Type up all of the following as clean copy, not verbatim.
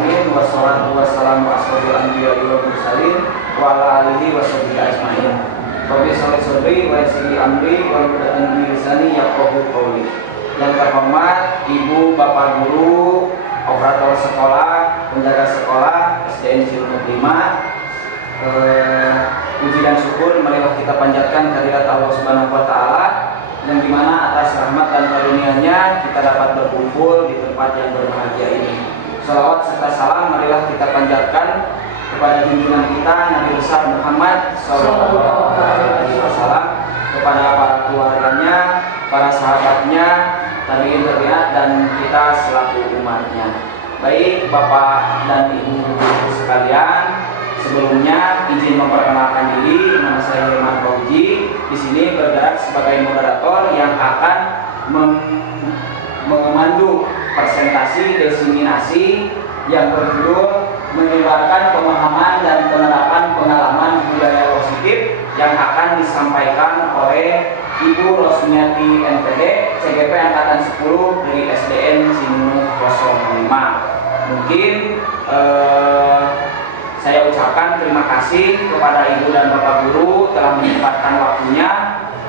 alamin, wassalatu wassalamu asrofil anbiya'i wal mursalin wa ala alihi washabihi ajmain. Rabbi sholli sholli wa yassir amri wa hlul lisani yafqahu qawli. Yang terhormat Ibu Bapak Guru, operator sekolah, penjaga sekolah SDN Cilunuk 5, puji dan syukur marilah kita panjatkan kehadirat Allah Subhanahu wa taala yang dimana atas rahmat dan karunia-Nya kita dapat berkumpul di tempat yang berbahagia ini. Salawat serta salam marilah kita panjatkan kepada junjungan kita Nabi besar Muhammad sallallahu alaihi wasallam, kepada para keluarganya, para sahabatnya, tabi'in dan kita selaku umatnya. Baik Bapak dan Ibu sekalian, sebelumnya izin memperkenalkan diri, nama saya Hilman Fauji. Di sini bergerak sebagai moderator yang akan memandu presentasi diseminasi yang berjudul menyebarkan pemahaman dan penerapan pengalaman budaya positif yang akan disampaikan oleh Ibu Rosmiati NPD CGP Angkatan 10 dari SDN Cilunuk 05. Mungkin saya ucapkan terima kasih kepada Ibu dan Bapak Guru telah menyempatkan waktunya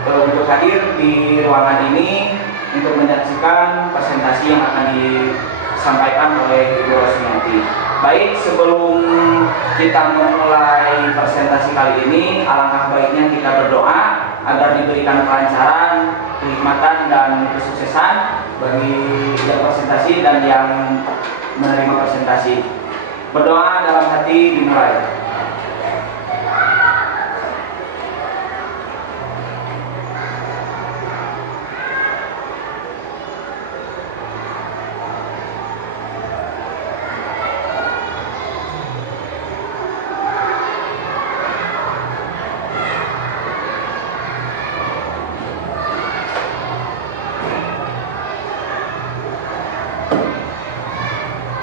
untuk hadir di ruangan ini untuk menyaksikan presentasi yang akan disampaikan oleh Ibu Rosmiati. Baik, sebelum kita memulai presentasi kali ini, alangkah baiknya kita berdoa agar diberikan kelancaran, kenikmatan, dan kesuksesan bagi yang presentasi dan yang menerima presentasi. Berdoa dalam hati dimulai.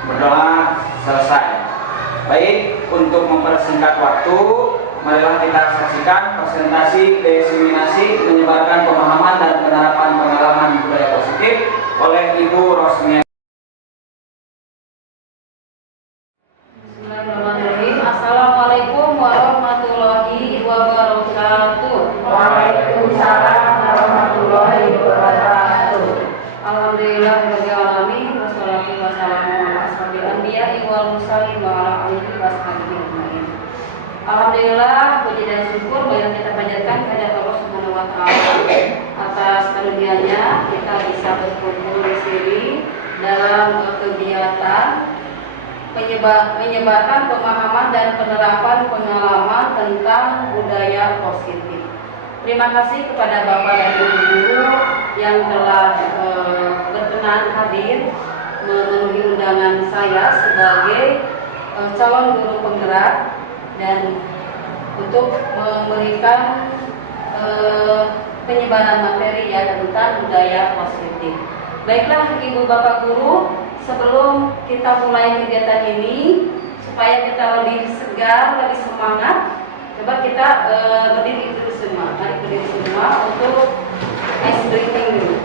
Berdoa selesai. Baik, untuk mempersingkat waktu, marilah kita saksikan presentasi diseminasi menyebarkan pemahaman dan penerapan pengalaman budaya positif oleh Ibu Rosmiati. Bismillahirrahmanirrahim. Assalamualaikum warahmatullahi wabarakatuh. Waalaikumsalam warahmatullahi wabarakatuh. Alhamdulillahirabbil alamin, wassalatu wassalamu ala asrofil anbiya'i wal mursalin wa ala alihi washabihi ajmain. Alhamdulillah, puji dan syukur yang kita panjatkan kepada Allah Subhanahu wa taala atas karunia-Nya kita bisa berkumpul di sini dalam kegiatan menyebarkan pemahaman dan penerapan pengalaman tentang budaya positif. Terima kasih kepada Bapak dan Ibu Guru yang telah berkenan hadir memenuhi undangan saya sebagai calon guru penggerak dan untuk memberikan penyebaran materi tentang budaya positif. Baiklah Ibu Bapak Guru, sebelum kita mulai kegiatan ini, supaya kita lebih segar, lebih semangat, coba kita berdiri dulu semua. Mari berdiri semua untuk ice breathing dulu.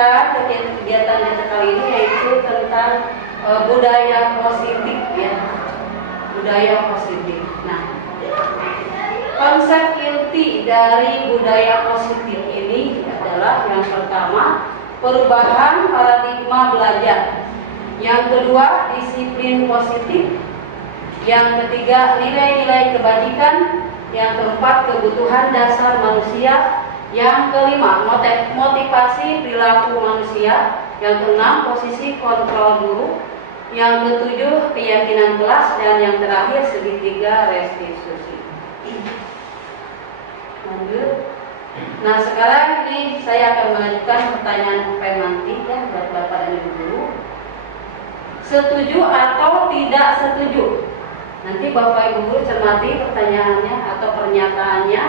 melanjutkan kegiatan kita kali ini, yaitu tentang budaya positif ya. Budaya positif. Nah, konsep inti dari budaya positif ini adalah yang pertama, perubahan paradigma belajar. Yang kedua, disiplin positif. Yang ketiga, nilai-nilai kebajikan. Yang keempat, kebutuhan dasar manusia. Yang kelima, motivasi perilaku manusia. Yang keenam, posisi kontrol guru. Yang ketujuh, keyakinan kelas. Dan yang terakhir, segitiga restitusi. Lanjut. Nah, sekarang ini saya akan mengajukan pertanyaan pemantik ya buat Bapak dan Ibu guru. Setuju atau tidak setuju? Nanti Bapak Ibu guru cermati pertanyaannya atau pernyataannya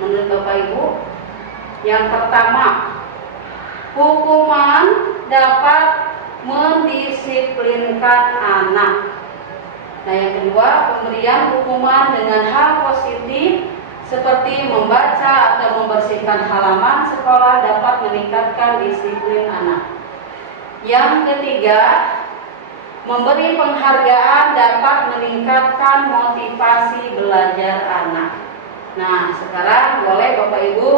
menurut Bapak Ibu. Yang pertama, hukuman dapat mendisiplinkan anak. Nah, yang kedua, pemberian hukuman dengan hal positif seperti membaca atau membersihkan halaman sekolah dapat meningkatkan disiplin anak. Yang ketiga, memberi penghargaan dapat meningkatkan motivasi belajar anak. Nah, sekarang boleh Bapak Ibu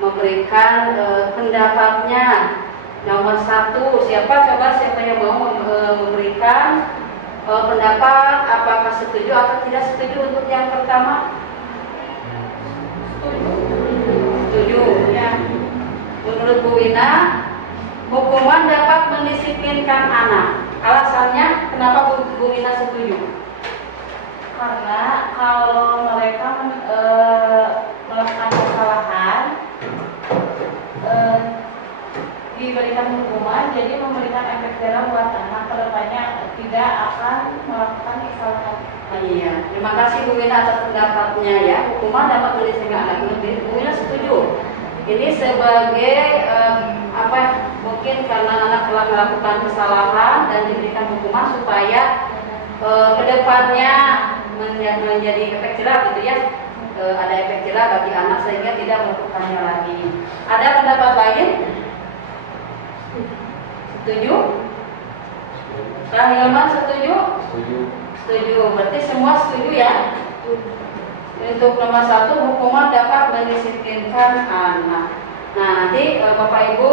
memberikan pendapatnya. Nomor 1, siapa yang mau memberikan pendapat apakah setuju atau tidak setuju untuk yang pertama? Setuju ya. Menurut Bu Wina, hukuman dapat mendisiplinkan anak. Alasannya kenapa Bu Wina setuju? Karena kalau mereka melakukan kesalahan diberikan hukuman, jadi memberikan efek jerah buat anak kedepannya tidak akan melakukan kesalahan. Iya, terima kasih Bu Wina atas pendapatnya ya. Hukuman dapat mendisiplinkan anak. Bu Wina setuju. Ini sebagai mungkin karena anak telah melakukan kesalahan dan diberikan hukuman supaya kedepannya menjadi efek jerah gitu ya. Ada efek jerah bagi anak sehingga tidak melakukannya lagi. Ada pendapat lain? Setuju? Kang Hilman setuju? Setuju. Setuju. Berarti semua setuju ya? Untuk nomor 1, hukuman dapat mendisiplinkan anak. Nah, nanti Bapak Ibu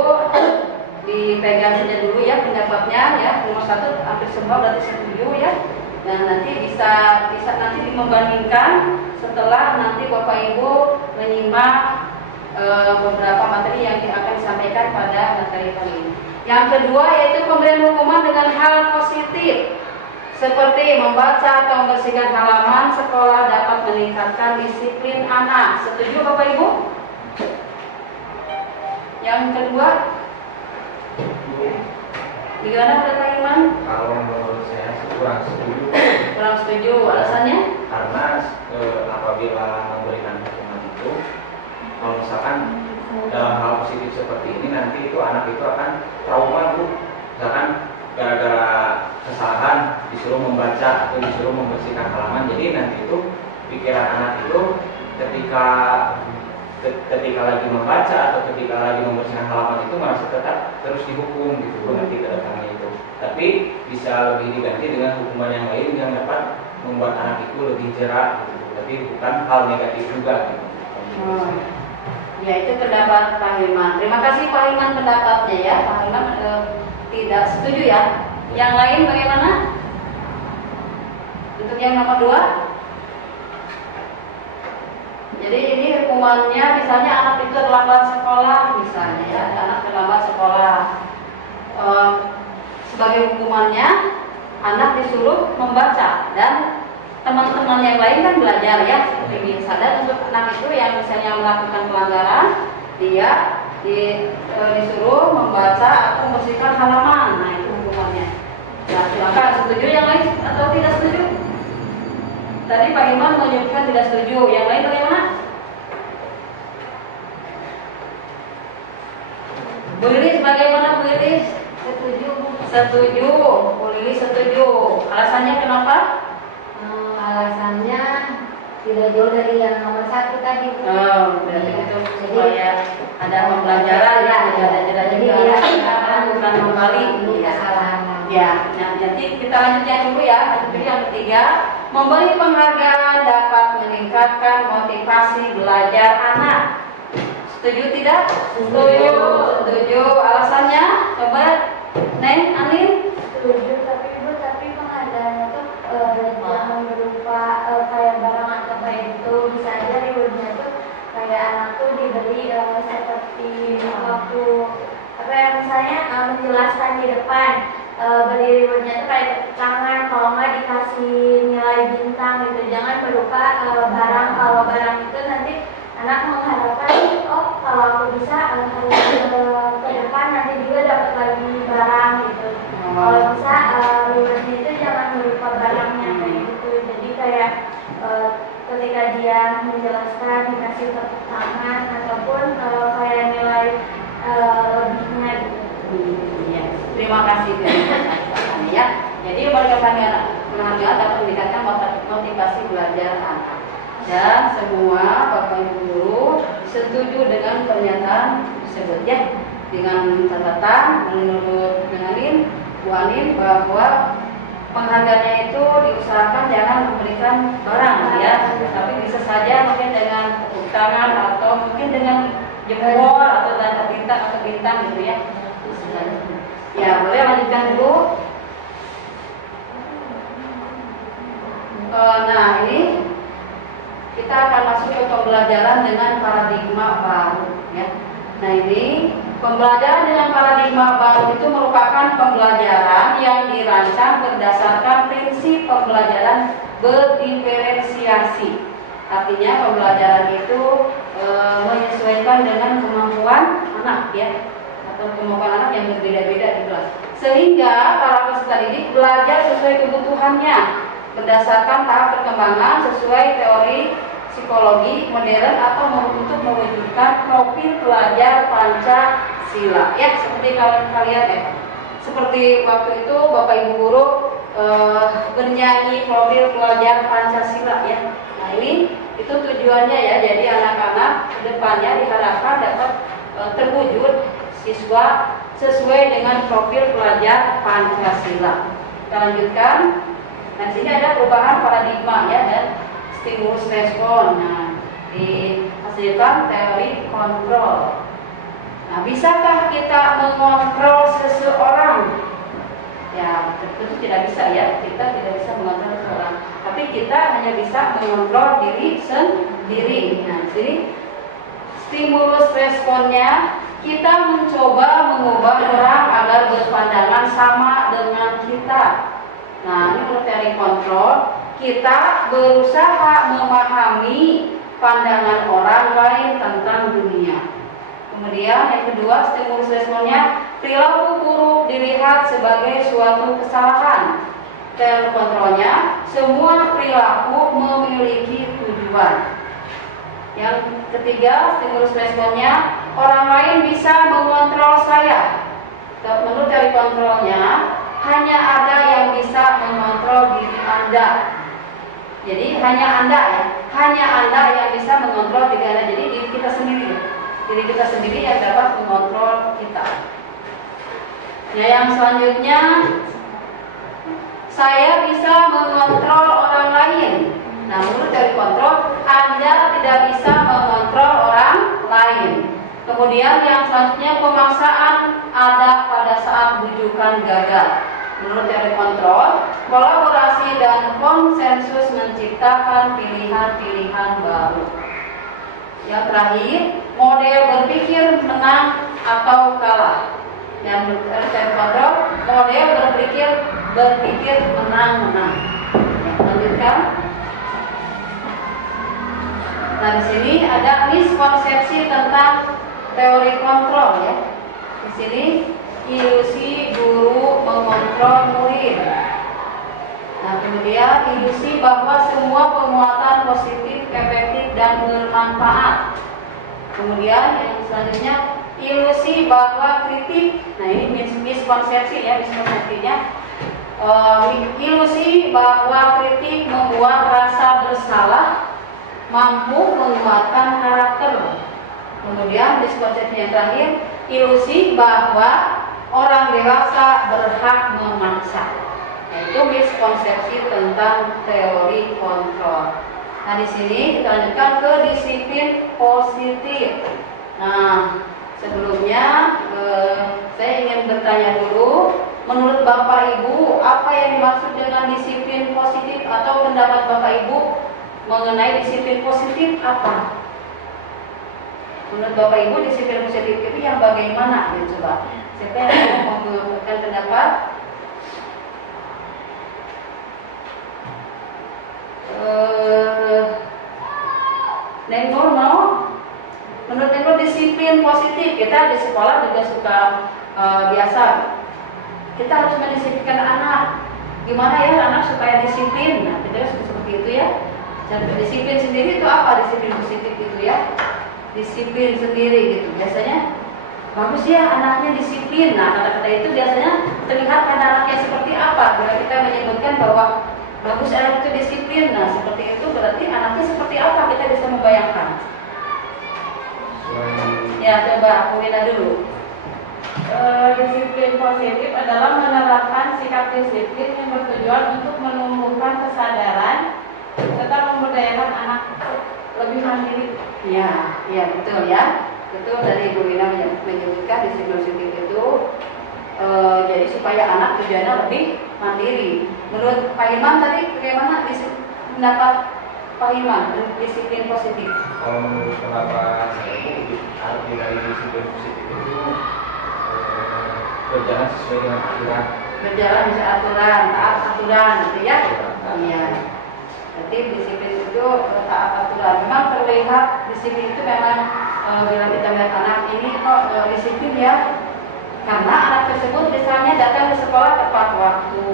dipegang saja dulu ya pendapatnya ya. Nomor 1 hampir semua berarti setuju ya. Dan nanti bisa nanti membandingkan setelah nanti Bapak Ibu menyimak beberapa materi yang akan disampaikan pada materi kali ini. Yang kedua yaitu pemberian hukuman dengan hal positif seperti membaca atau membersihkan halaman sekolah dapat meningkatkan disiplin anak. Setuju Bapak Ibu? Yang kedua, gimana Pak Iman? Kalau menurut saya kurang setuju. Kurang setuju. Alasannya? Karena apabila memberikan hukuman itu, kalau misalkan dalam hal positif seperti ini, nanti itu anak itu akan trauma Bu. Misalkan gara-gara kesalahan disuruh membaca atau disuruh membersihkan halaman, jadi nanti itu pikiran anak itu ketika lagi membaca atau ketika lagi membersihkan halaman itu merasa tetap terus dihukum gitu nanti ke depannya itu. Tapi bisa lebih diganti dengan hukuman yang lain yang dapat membuat anak itu lebih jerak gitu. Tapi bukan hal negatif juga gitu. Ya, itu pendapat Pak Hilman. Terima kasih Pak Hilman pendapatnya ya. Pak Hilman tidak setuju ya. Yang lain bagaimana? Untuk yang nomor 2. Jadi ini hukumannya misalnya anak itu terlambat sekolah misalnya ya, anak terlambat sekolah. Sebagai hukumannya anak disuruh membaca dan teman-teman yang lain kan belajar ya seperti biasa. Dan untuk anak itu yang misalnya melakukan pelanggaran, dia disuruh membaca atau membersihkan halaman. Nah, itu hukumannya. Nah, silakan setuju yang lain atau tidak setuju? Tadi Pak Iman menyebutkan tidak setuju. Yang lain bagaimana? Bu Lilis bagaimana Bu Lilis? Setuju. Setuju. Bu Lilis setuju. Alasannya kenapa? Alasannya tidak jauh dari yang nomor 1 tadi. Oh, berarti itu supaya ada pembelajaran ya, ada jeda juga, bukan kembali kesalahan. Ya, nah nanti kita lanjutkan dulu ya. Jadi yang ketiga, memberi penghargaan dapat meningkatkan motivasi belajar anak. Setuju tidak? Setuju. Setuju. Alasannya? Coba, Neng, Anin. Setuju, tapi penghargaan itu jangan berupa kayak barang atau kayak itu. Bisa aja rewardnya tuh kayak anak tuh diberi seperti waktu apa ya, misalnya menjelaskan di depan, beri rewardnya tuh kayak tepuk tangan, kalau nggak dikasih nilai bintang gitu. Jangan berupa barang. Kalau barang itu nanti anak mengharapkan, oh kalau aku bisa harus ke depan nanti juga dapat lagi barang gitu. Kalau bisa rewardnya itu jangan berupa barangnya kayak gitu. Jadi kayak ketika dia menjelaskan dikasih tepuk tangan ataupun kayak nilai lebihnya gitu. Ya, terima kasih ya. Jadi penghargaan dapat meningkatkan motivasi belajar anak. Dan semua Bapak Ibu guru setuju dengan pernyataan tersebut ya. Dengan catatan menurut Bu Anin bahwa penghargaannya itu diusahakan jangan memberikan barang ya, tapi bisa saja mungkin dengan tepuk tangan atau mungkin dengan jempol atau tanda bintang atau bintang gitu ya. Ya, boleh lanjutkan dulu. Nah, ini kita akan masuk ke pembelajaran dengan paradigma baru ya. Nah, ini pembelajaran dengan paradigma baru itu merupakan pembelajaran yang dirancang berdasarkan prinsip pembelajaran berdiferensiasi. Artinya pembelajaran itu menyesuaikan dengan kemampuan anak ya, atau kemampuan anak yang berbeda-beda di kelas. Sehingga para peserta didik belajar sesuai kebutuhannya berdasarkan tahap perkembangan sesuai teori psikologi modern atau untuk mewujudkan profil pelajar Pancasila ya, seperti kalian ya. Seperti waktu itu Bapak Ibu guru bernyanyi profil pelajar Pancasila ya. Nah, ini itu tujuannya ya. Jadi anak-anak kedepannya diharapkan dapat terwujud siswa sesuai dengan profil pelajar Pancasila. Kita lanjutkan. Nah, di sini ada perubahan paradigma ya dan stimulus respon. Nah, dihasilkan teori kontrol. Nah, bisakah kita mengontrol seseorang? Ya, tentu tidak bisa ya. Kita tidak bisa mengontrol seseorang. Tapi kita hanya bisa mengontrol diri sendiri. Nah, di sini stimulus responnya kita mencoba mengubah orang agar berpandangan sama dengan kita. Nah, ini menurut teori kontrol, kita berusaha memahami pandangan orang lain tentang dunia. Kemudian yang kedua, stimulus responnya, perilaku buruk dilihat sebagai suatu kesalahan. Teori kontrolnya, semua perilaku memiliki tujuan. Yang ketiga, stimulus responnya, orang lain bisa mengontrol saya. Menurut teori kontrolnya, hanya ada yang bisa mengontrol diri Anda. Jadi hanya Anda ya, hanya Anda yang bisa mengontrol diri Anda. Jadi diri kita sendiri, diri kita sendiri yang dapat mengontrol kita. Nah, yang selanjutnya, saya bisa mengontrol orang lain. Nah, menurut teori kontrol, Anda tidak bisa mengontrol orang lain. Kemudian yang selanjutnya, pemaksaan ada pada saat bujukan gagal. Menurut teori kontrol, kolaborasi dan konsensus menciptakan pilihan-pilihan baru. Yang terakhir, model berpikir menang atau kalah. Dan menurut teori kontrol, model berpikir menang-menang. Lanjutkan. Nah, di sini ada miskonsepsi tentang teori kontrol ya. Di sini ilusi guru mengontrol murid. Nah, kemudian ilusi bahwa semua penguatan positif, efektif dan bermanfaat. Kemudian yang selanjutnya ilusi bahwa kritik. Nah, ini miskonsepsi ya, miskonsepsinya. Ilusi bahwa kritik membuat rasa bersalah mampu menguatkan karakter. Kemudian miskonsepsi yang terakhir, ilusi bahwa orang dewasa berhak memaksa. Itu miskonsepsi tentang teori kontrol. Nah, di sini kita lanjutkan ke disiplin positif. Nah, sebelumnya saya ingin bertanya dulu, menurut Bapak Ibu, apa yang dimaksud dengan disiplin positif atau pendapat Bapak Ibu mengenai disiplin positif apa? Menurut Bapak Ibu, disiplin positif itu yang bagaimana? Ya, coba. Siapa yang mau mengungkapkan pendapat? Nenggol mau? Menurut Nenggol disiplin positif, kita di sekolah juga suka biasa. Kita harus mendisiplinkan anak. Gimana ya anak supaya disiplin? Nah, kita harus seperti itu ya. Disiplin sendiri itu apa? Disiplin positif itu ya. Disiplin sendiri gitu. Biasanya bagus ya anaknya disiplin. Nah, kata-kata itu biasanya terlihat pada anaknya seperti apa. Bila kita menyebutkan bahwa bagus anak itu disiplin, nah seperti itu berarti anaknya seperti apa, kita bisa membayangkan. Ya, coba Wina dulu. Disiplin positif adalah menerapkan sikap disiplin yang bertujuan untuk menumbuhkan kesadaran serta memberdayakan anak lebih mandiri. Ya, ya betul ya. Betul dari Bu Wina menyebutkan disiplin positif itu jadi supaya anak tujuannya lebih mandiri. Menurut Pak Iman tadi bagaimana pendapat Pak Iman disiplin positif? Kalau menurut pendapat saya itu arti dari disiplin positif itu berjalan sesuai dengan aturan. Berjalan sesuai aturan, taat aturan, gitu ya? Iya. Jadi disiplin itu taat aturan. Memang terlihat disiplin itu memang bila kita melihat anak ini kok disiplin ya. Karena anak tersebut misalnya datang ke sekolah tepat waktu,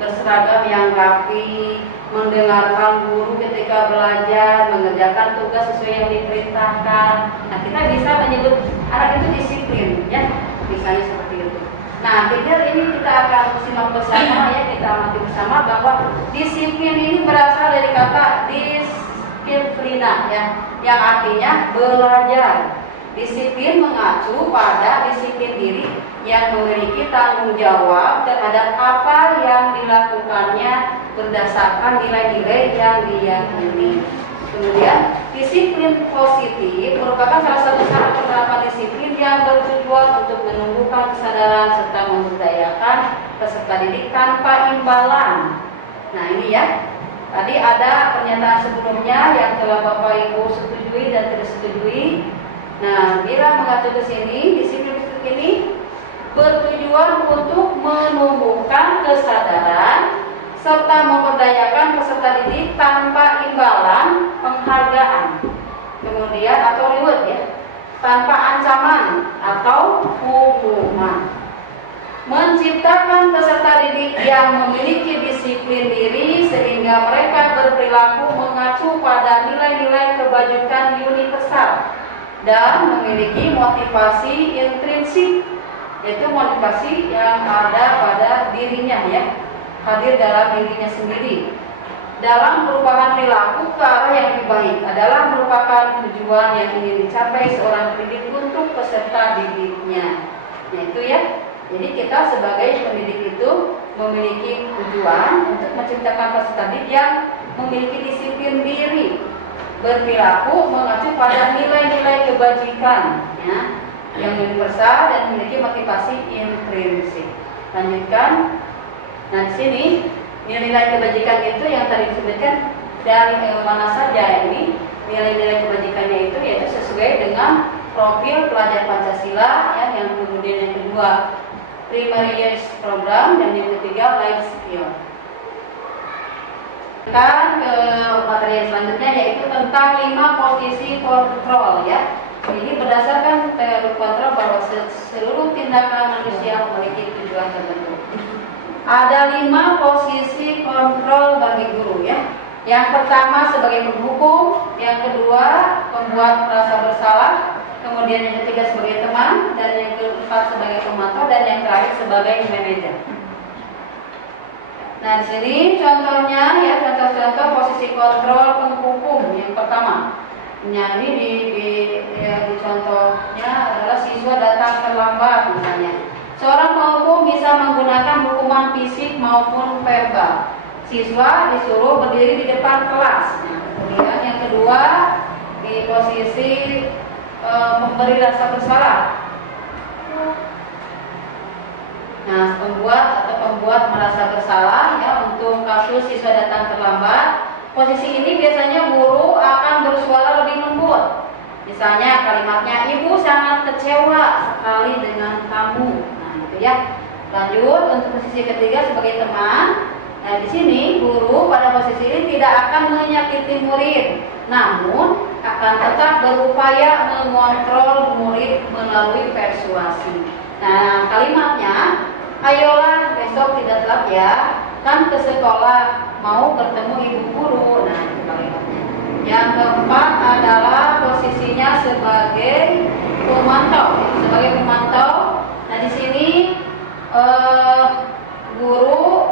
berseragam yang rapi, mendengarkan guru ketika belajar, mengerjakan tugas sesuai yang diperintahkan. Nah, kita bisa menyebut anak itu disiplin, ya, misalnya seperti itu. Nah, ini kita akan simak bersama ya, kita amati bersama bahwa disiplin ini berasal dari kata disiplina, ya, yang artinya belajar. Disiplin mengacu pada disiplin diri yang memiliki tanggung jawab terhadap apa yang dilakukannya berdasarkan nilai-nilai yang diyakini. Kemudian, disiplin positif merupakan salah satu cara penerapan disiplin yang bertujuan untuk menumbuhkan kesadaran serta memberdayakan peserta didik tanpa imbalan. Nah, ini ya. Tadi ada pernyataan sebelumnya yang telah Bapak Ibu setujui dan tidak setujui. Nah, bila mengacu ke sini, disiplin ini bertujuan untuk menumbuhkan kesadaran serta memberdayakan peserta didik tanpa imbalan penghargaan, kemudian atau reward ya, tanpa ancaman atau hukuman. Menciptakan peserta didik yang memiliki disiplin diri sehingga mereka berperilaku mengacu pada nilai-nilai kebajikan universal dan memiliki motivasi intrinsik, yaitu motivasi yang ada pada dirinya ya, hadir dalam dirinya sendiri. Dalam perubahan perilaku ke arah yang lebih baik adalah merupakan tujuan yang ingin dicapai seorang pendidik untuk peserta didiknya. Yaitu ya, jadi kita sebagai pendidik itu memiliki tujuan untuk menciptakan peserta didik yang memiliki disiplin diri, berperilaku mengacu pada nilai-nilai kebajikan ya, yang universal dan memiliki motivasi intrinsik. Lanjutkan. Nah, di sini nilai-nilai kebajikan itu yang tadi disebutkan dari mana saja ini nilai-nilai kebajikannya itu yaitu sesuai dengan profil pelajar Pancasila ya, yang kemudian yang kedua primary years program dan yang ketiga life skill. Kan ke materi selanjutnya yaitu tentang 5 posisi kontrol ya. Ini berdasarkan teori kontrol bahwa seluruh tindakan manusia memiliki tujuan tertentu. Ada 5 posisi kontrol bagi guru ya. Yang pertama sebagai penghukum, yang kedua pembuat merasa bersalah, kemudian yang ketiga sebagai teman, dan yang keempat sebagai pemantau, dan yang terakhir sebagai manajer. Nah, di sini contohnya ya, contoh-contoh posisi kontrol penghukum yang pertama. Nah, ini di contohnya adalah siswa datang terlambat misalnya. Seorang penghukum bisa menggunakan hukuman fisik maupun verbal. Siswa disuruh berdiri di depan kelas. Nah, kemudian yang kedua di posisi memberi rasa bersalah. Nah, pembuat merasa bersalah ya untuk kasus siswa datang terlambat. Posisi ini biasanya guru akan bersuara lebih lembut. Misalnya kalimatnya, ibu sangat kecewa sekali dengan kamu. Nah, itu ya. Lanjut untuk posisi ketiga sebagai teman. Nah, di sini guru pada posisi ini tidak akan menyakiti murid, namun akan tetap berupaya mengontrol murid melalui persuasi. Nah, kalimatnya, ayolah besok tidak telat ya, kan ke sekolah mau bertemu ibu guru. Nah, itu kalimatnya. Yang keempat adalah posisinya sebagai pemantau. Sebagai pemantau. Nah, di sini guru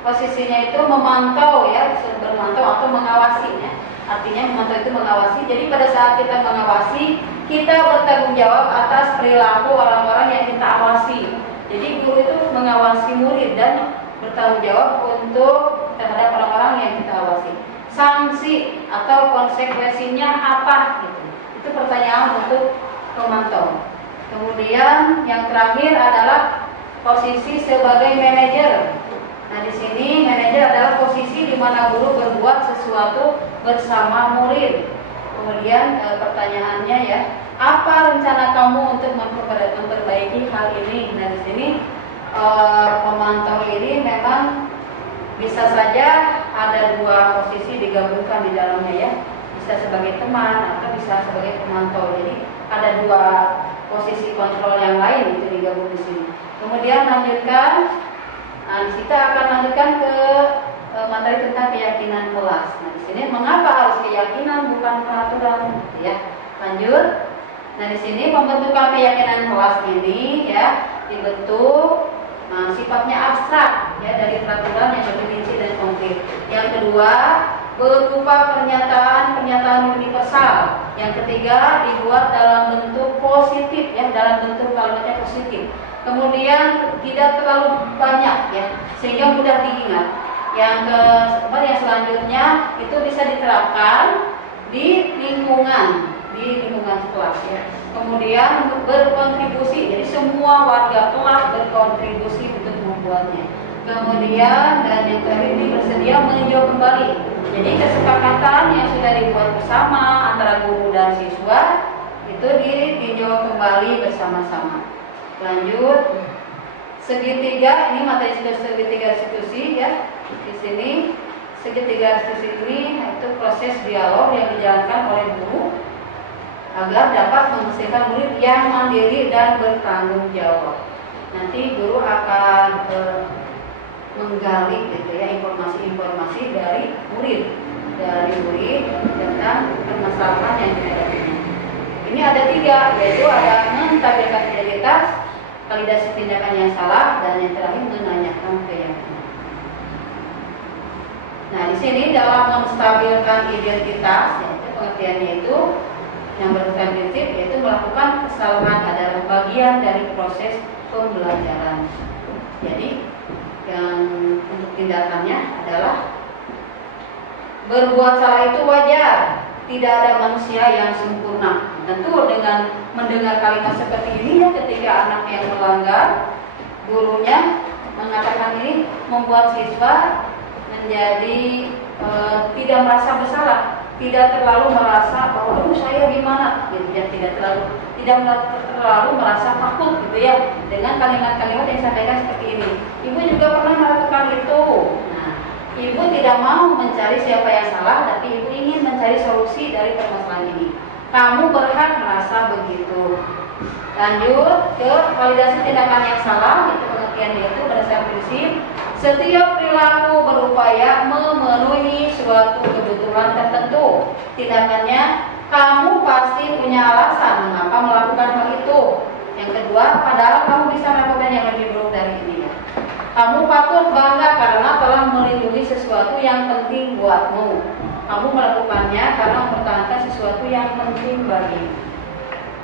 posisinya itu memantau ya, bermantau atau mengawasi ya. Artinya memantau itu mengawasi. Jadi pada saat kita mengawasi, kita bertanggung jawab atas perilaku orang-orang yang kita awasi. Jadi guru itu mengawasi murid dan bertanggung jawab untuk terhadap orang-orang yang kita awasi. Sanksi atau konsekuensinya apa gitu. Itu pertanyaan untuk pemantau. Kemudian yang terakhir adalah posisi sebagai manajer. Nah, di sini manajer adalah posisi di mana guru berbuat sesuatu bersama murid. Kemudian pertanyaannya ya, apa rencana kamu untuk memperbaiki hal ini? Nah, di sini pemantau ini memang bisa saja ada dua posisi digabungkan di dalamnya ya. Bisa sebagai teman atau bisa sebagai pemantau. Jadi ada dua posisi kontrol yang lain itu digabung di sini. Kemudian lanjutkan. Nah, kita akan lanjutkan ke materi tentang keyakinan kelas. Nah, di sini mengapa harus keyakinan bukan peraturan, ya. Lanjut. Nah, di sini pembentukan keyakinan kelas ini ya dibentuk sifatnya abstrak ya dari peraturan yang lebih rinci dan konkret. Yang kedua, berupa pernyataan universal. Yang ketiga, dibuat dalam bentuk positif ya, dalam bentuk kalimatnya positif. Kemudian tidak terlalu banyak ya, sehingga mudah diingat. Yang selanjutnya itu bisa diterapkan di lingkungan kelas ya. Kemudian berkontribusi, jadi semua warga kelas berkontribusi untuk membuatnya. Kemudian dan yang terakhir ini bersedia meninjau kembali. Jadi kesepakatan yang sudah dibuat bersama antara guru dan siswa itu ditinjau kembali bersama-sama. Lanjut, segitiga ini materi segitiga restitusi ya. Di sini segitiga restitusi ini itu proses dialog yang dijalankan oleh guru agar dapat menghasilkan murid yang mandiri dan bertanggung jawab. Nanti guru akan menggali gitu ya informasi-informasi dari murid tentang permasalahan yang dihadapinya. Ini ada 3, yaitu ada mentampilkan identitas, validasi tindakan yang salah, dan yang terakhir menanyakan keyakinan. Nah, di sini dalam menstabilkan identitas, yaitu pengertiannya itu yang berdasarkan prinsip, yaitu melakukan kesalahan adalah bagian dari proses pembelajaran. Jadi yang untuk tindakannya adalah berbuat salah itu wajar. Tidak ada manusia yang sempurna. Tentu dengan mendengar kalimat seperti ini ya, ketika anak yang melanggar, gurunya mengatakan ini membuat siswa menjadi tidak merasa bersalah, tidak terlalu merasa bahwa aduh saya gimana, gitu ya, tidak terlalu merasa takut gitu ya dengan kalimat-kalimat yang disampaikan seperti ini. Ibu juga pernah melakukan itu. Nah, ibu tidak mau mencari siapa yang salah, tapi ibu ingin mencari solusi dari permasalahan ini. Kamu berhak merasa begitu. Lanjut ke validasi tindakan yang salah, itu pengertiannya itu berdasarkan prinsip setiap perilaku berupaya memenuhi suatu kebutuhan tertentu. Tindakannya, kamu pasti punya alasan mengapa melakukan hal itu. Yang kedua, padahal kamu bisa melakukan yang lebih buruk dari ini ya. Kamu patut bangga karena telah melindungi sesuatu yang penting buatmu. Kamu melakukannya karena mempertahankan sesuatu yang penting bagimu.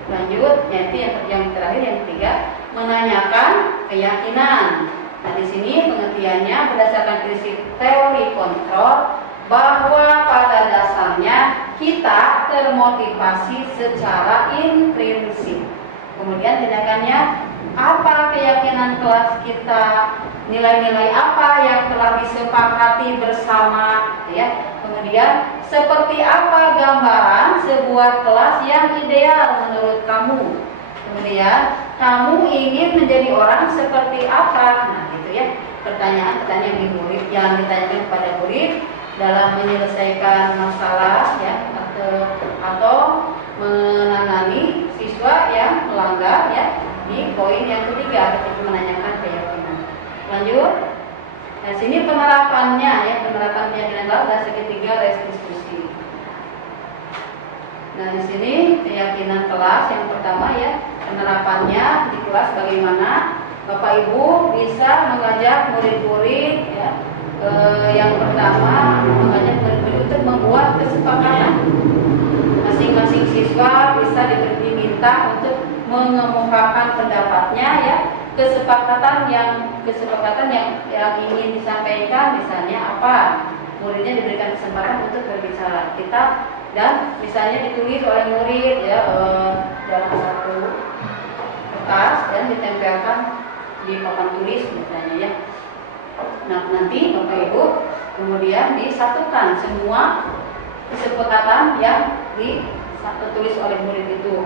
Lanjut, nanti yang terakhir, yang ketiga, menanyakan keyakinan. Nah, di sini pengertiannya berdasarkan prinsip teori kontrol bahwa pada dasarnya kita termotivasi secara intrinsik. Kemudian tindakannya, apa keyakinan kelas kita, nilai-nilai apa yang telah disepakati bersama, ya. Kemudian seperti apa gambaran sebuah kelas yang ideal menurut kamu. Kemudian kamu ingin menjadi orang seperti apa? Nah, gitu ya. Pertanyaan-pertanyaan yang ditanyakan kepada murid dalam menyelesaikan masalah, ya, atau menangani siswa yang melanggar, ya, di poin yang ketiga ketika menanyakan keyakinan. Lanjut. Nah, sini penerapannya, ya, penerapan keyakinan kelas dan ketiga restitusi. Nah, di sini keyakinan kelas yang pertama, ya, penerapannya di kelas bagaimana Bapak Ibu bisa mengajak murid-murid, ya, yang pertama mengajak murid-murid untuk membuat kesepakatan. Masing-masing siswa bisa diminta untuk mengemukakan pendapatnya, ya, kesepakatan yang ingin disampaikan, misalnya apa, muridnya diberikan kesempatan untuk berbicara, kita dan misalnya ditulis oleh murid, ya, dalam satu kertas dan ditempelkan di papan tulis misalnya, ya. Nah, nanti Bapak Ibu kemudian disatukan semua kesepakatan yang ditulis oleh murid itu.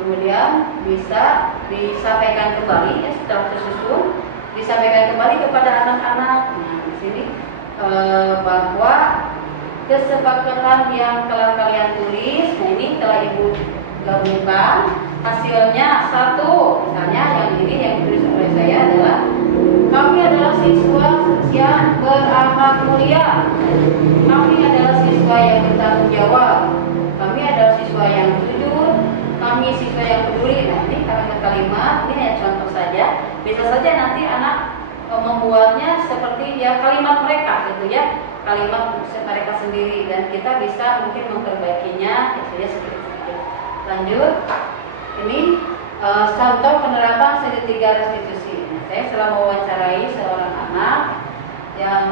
Kemudian bisa disampaikan kembali, ya, setelah tersusun disampaikan kembali kepada anak-anak. Nah, di sini bahwa kesepakatan yang telah kalian tulis, nah ini telah Ibu gabungkan, hasilnya satu. Misalnya yang ini yang ditulis oleh saya adalah kami adalah siswa yang berakhlak mulia. Kami adalah siswa yang bertanggung jawab. Kami adalah siswa yang jujur. Kami siswa yang peduli. Nah, ini kalimat-kalimat, ini hanya contoh saja. Bisa saja nanti anak membuatnya seperti, ya, kalimat mereka, gitu, ya, kalimat mereka sendiri, dan kita bisa mungkin memperbaikinya, gitu, ya, sedikit-sedikit. Lanjut, ini contoh penerapan segitiga restitusi. Nah, saya setelah mewawancarai seorang anak yang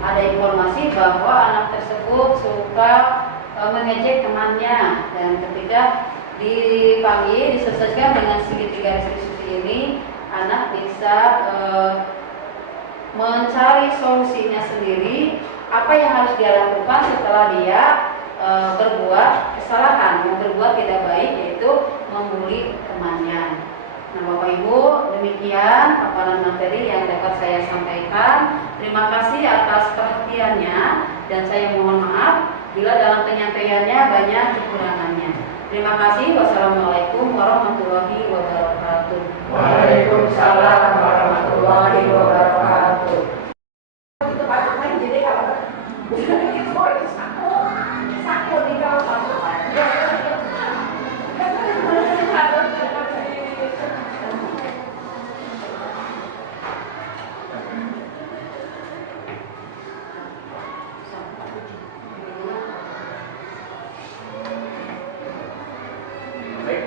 ada informasi bahwa anak tersebut suka mengejek temannya, dan ketika dipanggil diselesaikan dengan segitiga restitusi ini, anak bisa mencari solusinya sendiri, apa yang harus dia lakukan setelah dia berbuat kesalahan, yang berbuat tidak baik, yaitu membuli temannya. Nah, Bapak Ibu, demikian paparan materi yang dapat saya sampaikan. Terima kasih atas perhatiannya, dan saya mohon maaf bila dalam penyampaiannya banyak kekurangannya. Terima kasih. Wassalamualaikum warahmatullahi wabarakatuh. Waalaikumsalam warahmatullahi wabarakatuh.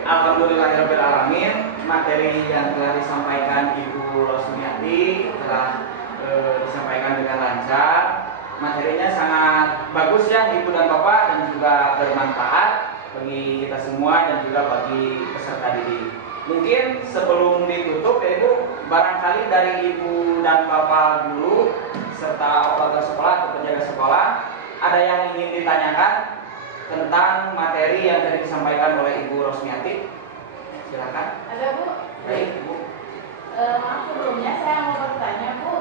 Alhamdulillahirrahmanirrahim. Materi yang telah disampaikan Ibu Rosmiati telah disampaikan dengan lancar. Materinya sangat bagus, ya, Ibu dan Bapak, dan juga bermanfaat bagi kita semua dan juga bagi peserta didik. Mungkin sebelum ditutup, ya, Ibu, barangkali dari Ibu dan Bapak guru serta operator sekolah atau penjaga sekolah ada yang ingin ditanyakan tentang materi yang tadi disampaikan oleh Ibu Rosmiati. Silakan. Ada, Bu? Baik, Ibu. Maaf, sebelumnya saya mau bertanya, Bu,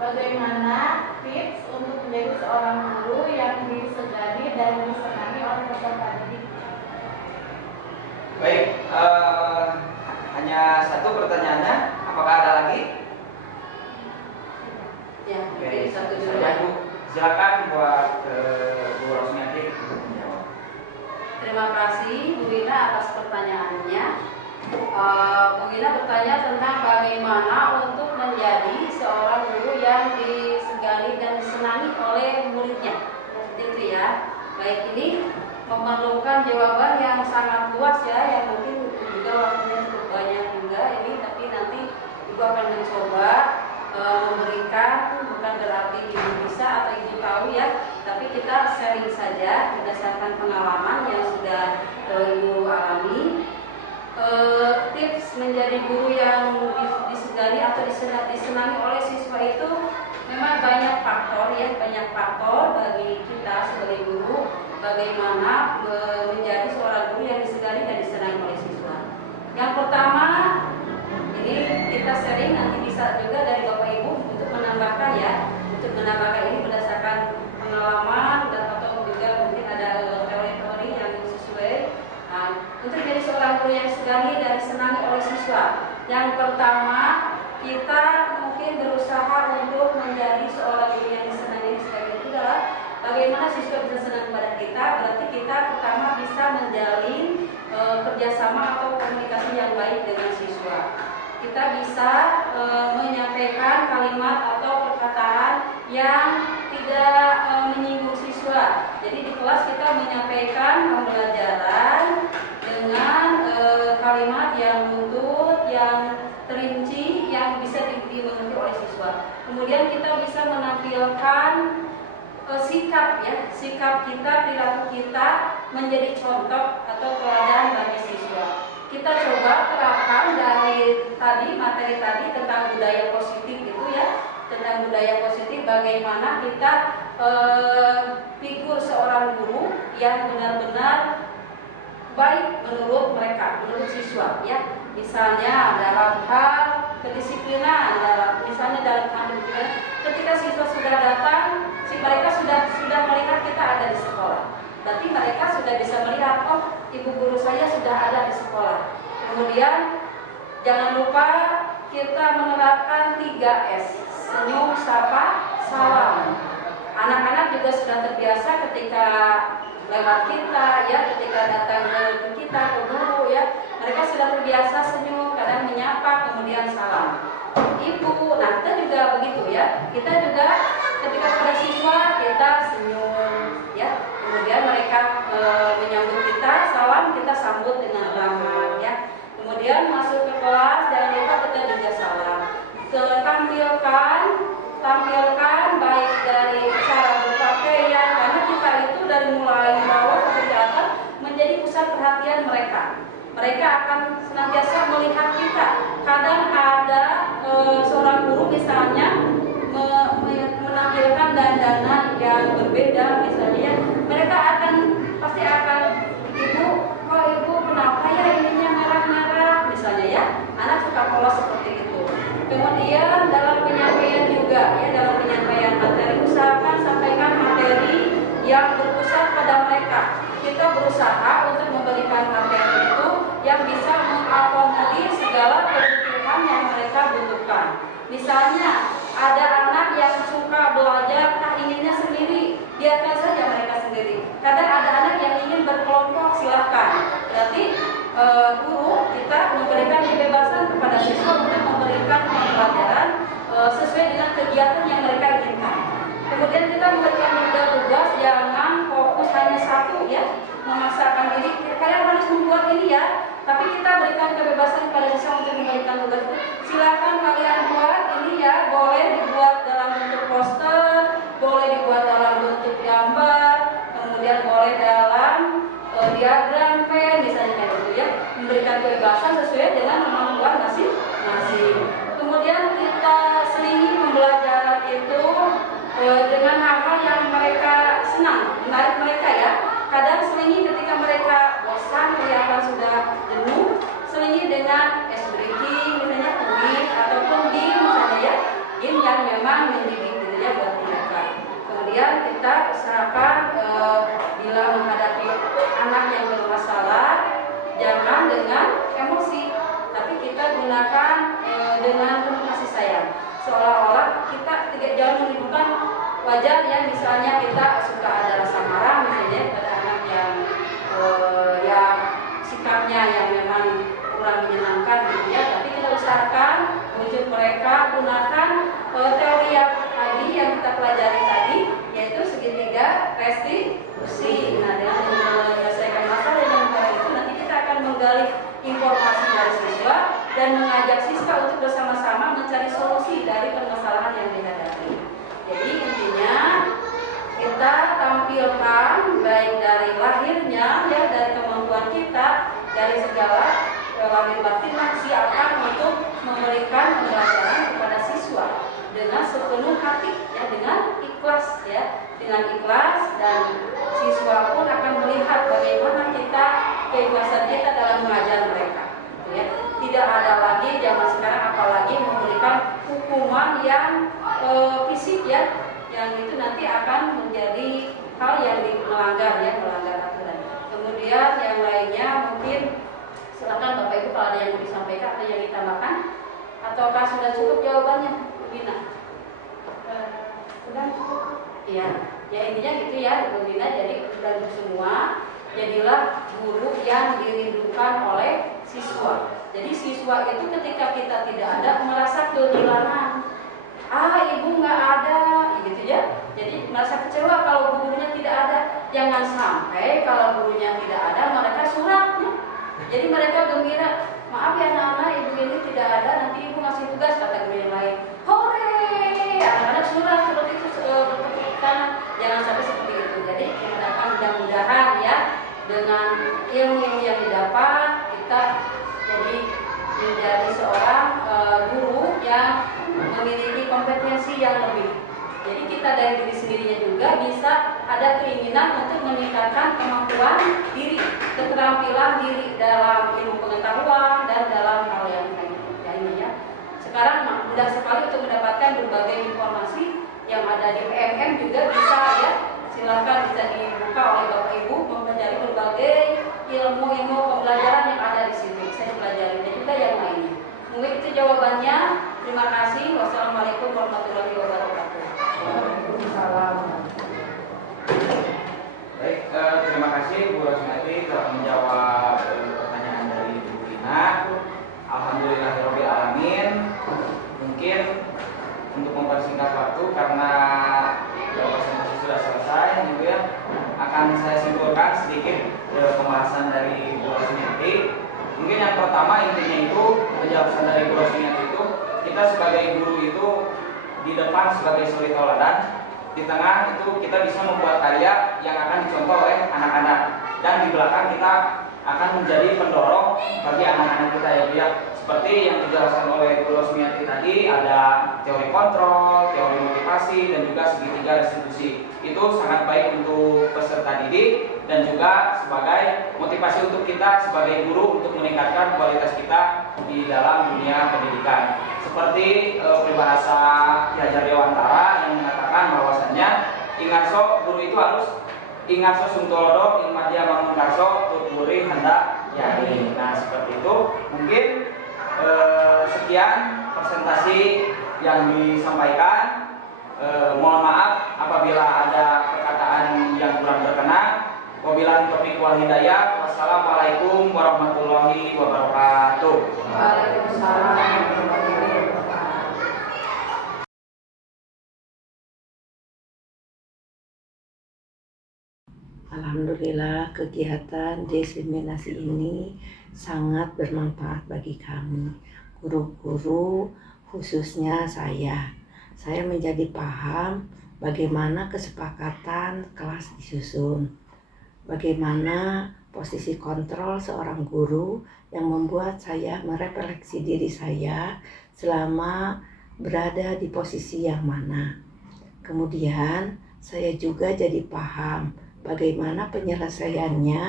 bagaimana tips untuk menjadi seorang guru yang disegani dan disenangi oleh peserta didik? Baik, hanya satu pertanyaannya. Apakah ada lagi? Ya, Baik, satu saja, Bu. Silakan buat Bu Rosmiati. Terima kasih Bu Wina atas pertanyaannya. Bu Gina bertanya tentang bagaimana untuk menjadi seorang guru yang disegani dan disenangi oleh muridnya. Seperti itu ya. Baik, ini memerlukan jawaban yang sangat luas ya, yang mungkin juga waktunya cukup banyak juga ini, tapi nanti Ibu akan mencoba memberikan, bukan berarti Ibu bisa atau Ibu tahu ya, tapi kita sharing saja berdasarkan pengalaman yang sudah Ibu alami. Tips menjadi guru yang disegani atau disenangi oleh siswa itu memang banyak faktor ya, banyak faktor bagi kita sebagai guru bagaimana menjadi seorang guru yang disegani dan disenangi oleh siswa. Yang pertama, ini kita sharing, nanti bisa juga dari Bapak Ibu untuk menambahkan ya, untuk menambahkan ini berdasarkan pengalaman dan atau juga mungkin ada teori-teori yang sesuai. Nah, untuk jadi seorang guru yang disegani dan disenangi oleh siswa, yang pertama kita mungkin berusaha untuk menjadi seorang guru yang disenangi itu adalah bagaimana siswa bisa senang kepada kita. Berarti kita pertama bisa menjalin kerjasama atau komunikasi yang baik dengan siswa. Kita bisa menyampaikan kalimat atau perkataan yang tidak menyinggung siswa. Jadi di kelas kita menyampaikan pembelajaran dengan kalimat yang buntut, yang terinci, yang bisa dimengerti oleh siswa. Kemudian kita bisa menampilkan sikap ya, sikap kita, perilaku kita menjadi contoh atau teladan bagi siswa. Kita coba terapkan dari tadi materi tadi tentang budaya positif itu ya, tentang budaya positif, bagaimana kita figur seorang guru yang benar-benar baik menurut mereka, menurut siswa ya. Misalnya dalam hal kedisiplinan, misalnya dalam hal kedisiplinan, ketika siswa sudah datang, mereka sudah melihat kita ada di sekolah. Berarti mereka sudah bisa melihat, oh ibu guru saya sudah ada di sekolah. Kemudian jangan lupa kita menerapkan 3S, senyum, sapa, salam. Anak-anak juga sudah terbiasa ketika lewat kita ya, ketika datang ke kita, ke guru ya, mereka sudah terbiasa senyum, kadang menyapa, kemudian salam. Ibu, nah kita juga begitu ya, kita juga ketika pada siswa kita senyum ya, kemudian mereka menyambut kita, salam, kita sambut dengan ramah ya. Kemudian masuk ke kelas, jangan lupa kita juga salam. Tampilkan baik dari cara berpakaian, karena kita itu dari mulai bawah sampai ke atas menjadi pusat perhatian mereka. Mereka akan senantiasa melihat kita. Kadang ada seorang guru misalnya menampilkan dandanan yang berbeda misalnya, mereka pasti akan, ibu kenapa ya ininya merah-merah misalnya ya, anak suka polos seperti itu. Kemudian dalam penyampaian juga ya, dalam penyampaian materi usahakan sampaikan materi yang berpusat pada mereka. Kita berusaha untuk memberikan materi itu yang bisa mengakomodir segala kebutuhan yang mereka butuhkan. Misalnya ada anak yang suka belajar, inginnya sendiri, biarkan saja mereka sendiri. Kadang ada anak yang ingin berkelompok, silahkan. Berarti guru kita memberikan kebebasan kepada siswa untuk memberikan pembelajaran sesuai dengan kegiatan yang mereka inginkan. Kemudian kita memberikan juga tugas, jangan fokus hanya satu ya, memaksakan diri kalian harus membuat ini ya, tapi kita berikan kebebasan kepada siswa untuk memberikan tugas itu. Silakan kalian buat ini ya, boleh dibuat dalam bentuk poster, boleh dibuat dalam bentuk gambar, kemudian boleh dalam diagram pen misalnya kayak gitu ya, memberikan kebebasan sesuai dengan kemampuan masing-masing. Kemudian kita selingi pembelajaran itu dengan hal-hal yang mereka senang, menarik mereka ya. Kadang selingi ketika mereka bosan, kelihatan sudah jenuh, selingi dengan ice breaking misalnya, kuis ataupun game misalnya ya, game yang memang mendidik gitu ya buat mereka. Kemudian kita usahakan bila menghadapi anak yang bermasalah, jangan dengan emosi, tapi kita gunakan dengan penuh kasih sayang. Seolah-olah kita tidak jangan menimbulkan wajar ya, misalnya kita suka ada rasa marah misalnya pada anak yang sikapnya yang memang kurang menyenangkan. ketiga, restitusi. Nah, dengan menyelesaikan masalah yang baik itu nanti kita akan menggali informasi dari siswa dan mengajak siswa untuk bersama-sama mencari solusi dari permasalahan yang dihadapi. Jadi intinya kita tampilkan baik dari lahirnya ya, dari kemampuan kita, dari segala lahir batin siapkan untuk memberikan pembelajaran kepada siswa dengan sepenuh hati ya, dengan ikhlas ya, dengan ikhlas, dan siswa pun akan melihat bagaimana kita keikhlasan kita dalam mengajar mereka gitu ya. Tidak ada lagi zaman sekarang apalagi memberikan hukuman yang fisik ya, yang itu nanti akan menjadi hal yang melanggar ya, melanggar aturan. Kemudian yang lainnya mungkin silakan Bapak Ibu kalau ada yang mau disampaikan atau yang ditambahkan, ataukah sudah cukup jawabannya, Bu Bina? Sudah cukup. Iya, ya intinya gitu ya Bu Bina. Jadi sudah semua, jadilah guru yang dirindukan oleh siswa. Jadi siswa itu ketika kita tidak ada merasa kehilangan. Ibu nggak ada, gitu ya. Jadi merasa kecewa kalau gurunya tidak ada. Jangan sampai kalau gurunya tidak ada mereka surat. Jadi mereka gembira, maaf ya anak-anak, ibu ini tidak ada, nanti ibu ngasih tugas, kata guru yang lain. Hore, anak-anak surat seperti itu bertepuk tangan. Jangan sampai seperti itu. Jadi mudah-mudahan ya, dengan ilmu yang didapat kita jadi menjadi seorang guru yang memiliki kompetensi yang lebih. Jadi kita dari diri sendirinya juga bisa ada keinginan untuk meningkatkan kemampuan diri, keterampilan diri dalam ilmu pengetahuan dan dalam hal yang lainnya ya. Sekarang mudah sekali untuk mendapatkan berbagai informasi yang ada di PMM juga bisa ya. Silakan bisa dibuka oleh Bapak Ibu mempelajari berbagai ilmu pembelajaran yang ada di sini. Saya pelajari dan juga yang lainnya. Mungkin itu jawabannya. Terima kasih. Wassalamualaikum warahmatullahi wabarakatuh. Waalaikumsalam. Baik, terima kasih Bu Rosmati telah menjawab pertanyaan dari Bu Bina. Alhamdulillahirabbil alamin. Mungkin untuk mempersingkat waktu karena presentasi sudah selesai gitu ya, akan saya simpulkan sedikit pembahasan dari Bu Rosmati. Mungkin yang pertama intinya itu penjelasan dari Bu Rosmati itu, kita sebagai guru itu di depan sebagai suri tauladan, di tengah itu kita bisa membuat karya yang akan dicontoh oleh anak-anak, dan di belakang kita akan menjadi pendorong bagi anak-anak kita ya Bu ya. Seperti yang dijelaskan oleh Bu Rosmiati tadi, ada teori kontrol, teori motivasi, dan juga segitiga restitusi. Itu sangat baik untuk peserta didik dan juga sebagai motivasi untuk kita sebagai guru untuk meningkatkan kualitas kita di dalam dunia pendidikan. Seperti peribahasa Ki Hajar Dewantara yang mengatakan bahwasannya ingarso guru itu harus ingarso sungtolodo ingmadya mangunkarso tuturi hendak yakin. Nah seperti itu mungkin sekian presentasi yang disampaikan. Mohon maaf apabila ada perkataan yang kurang berkenan. Wabillahi taufiq wal hidayah. Wassalamualaikum warahmatullahi wabarakatuh. Waalaikumsalam warahmatullahi wabarakatuh. Alhamdulillah kegiatan diseminasi ini sangat bermanfaat bagi kami guru-guru, khususnya saya menjadi paham bagaimana kesepakatan kelas disusun, bagaimana posisi kontrol seorang guru yang membuat saya merefleksi diri saya selama berada di posisi yang mana. Kemudian saya juga jadi paham bagaimana penyelesaiannya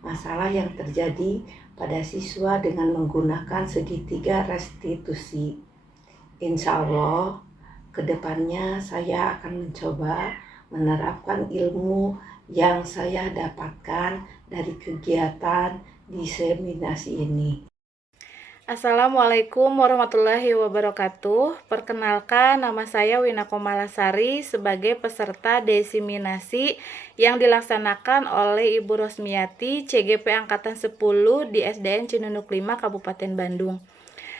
masalah yang terjadi pada siswa dengan menggunakan segitiga restitusi. Insya Allah, kedepannya saya akan mencoba menerapkan ilmu yang saya dapatkan dari kegiatan diseminasi ini. Assalamualaikum warahmatullahi wabarakatuh. Perkenalkan, nama saya Wina Komalasari sebagai peserta diseminasi yang dilaksanakan oleh Ibu Rosmiati CGP Angkatan 10 di SDN Cinunuk 5 Kabupaten Bandung.